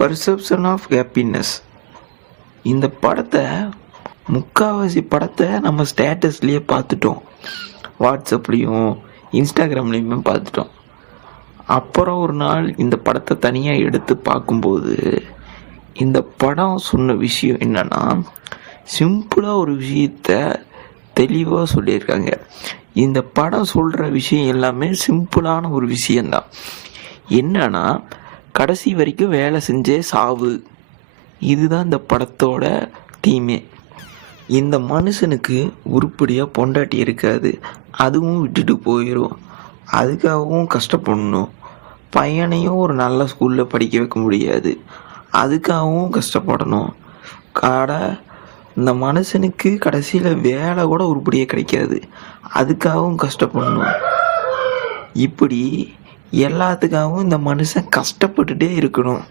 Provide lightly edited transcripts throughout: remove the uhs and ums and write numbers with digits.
Perception of happiness. இந்த படத்தை முக்கால்வாசி படத்தை நம்ம ஸ்டேட்டஸ்லேயே பார்த்துட்டோம், வாட்ஸ்அப்லேயும் இன்ஸ்டாகிராம்லேயுமே பார்த்துட்டோம். அப்புறம் ஒரு நாள் இந்த படத்தை தனியாக எடுத்து பார்க்கும்போது இந்த படம் சொன்ன விஷயம் என்னென்னா, சிம்பிளாக ஒரு விஷயத்த தெளிவாக சொல்லியிருக்காங்க. இந்த படம் சொல்கிற விஷயம் எல்லாமே சிம்பிளான ஒரு விஷயந்தான். என்னன்னா, கடைசி வரைக்கும் வேலை செஞ்சே சாவு. இதுதான் இந்த படத்தோட தீமே. இந்த மனுஷனுக்கு உருப்படியாக பொண்டாட்டி இருக்காது, அதுவும் விட்டுட்டு போயிடும். அதுக்காகவும் கஷ்டப்படணும். பையனையும் ஒரு நல்ல ஸ்கூலில் படிக்க வைக்க முடியாது, அதுக்காகவும் கஷ்டப்படணும். இந்த மனுஷனுக்கு கடைசியில் வேலை கூட உருப்படியாக கிடைக்காது, அதுக்காகவும் கஷ்டப்படணும். இப்படி எல்லாத்துக்காகவும் இந்த மனுஷன் கஷ்டப்பட்டுட்டே இருக்கணும்.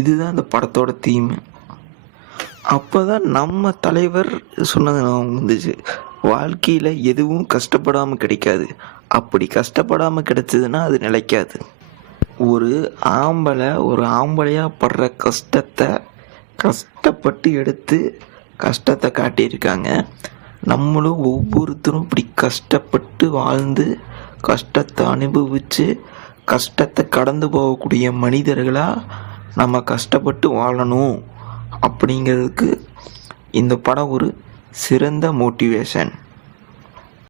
இதுதான் இந்த படத்தோட தீம். அப்போ தான் நம்ம தலைவர் சொன்னது நான் வந்துச்சு, வாழ்க்கையில் எதுவும் கஷ்டப்படாமல் கிடைக்காது, அப்படி கஷ்டப்படாமல் கிடைச்சதுன்னா அது நிலைக்காது. ஒரு ஆம்பளையாக படுற கஷ்டத்தை கஷ்டப்பட்டு எடுத்து கஷ்டத்தை காட்டியிருக்காங்க. நம்மளும் ஒவ்வொருத்தரும் இப்படி கஷ்டப்பட்டு வாழ்ந்து கஷ்டத்தை அனுபவித்து கஷ்டத்தை கடந்து போகக்கூடிய மனிதர்களாக நம்ம கஷ்டப்பட்டு வாழணும் அப்படிங்கிறதுக்கு இந்த படம் ஒரு சிறந்த மோட்டிவேஷன்.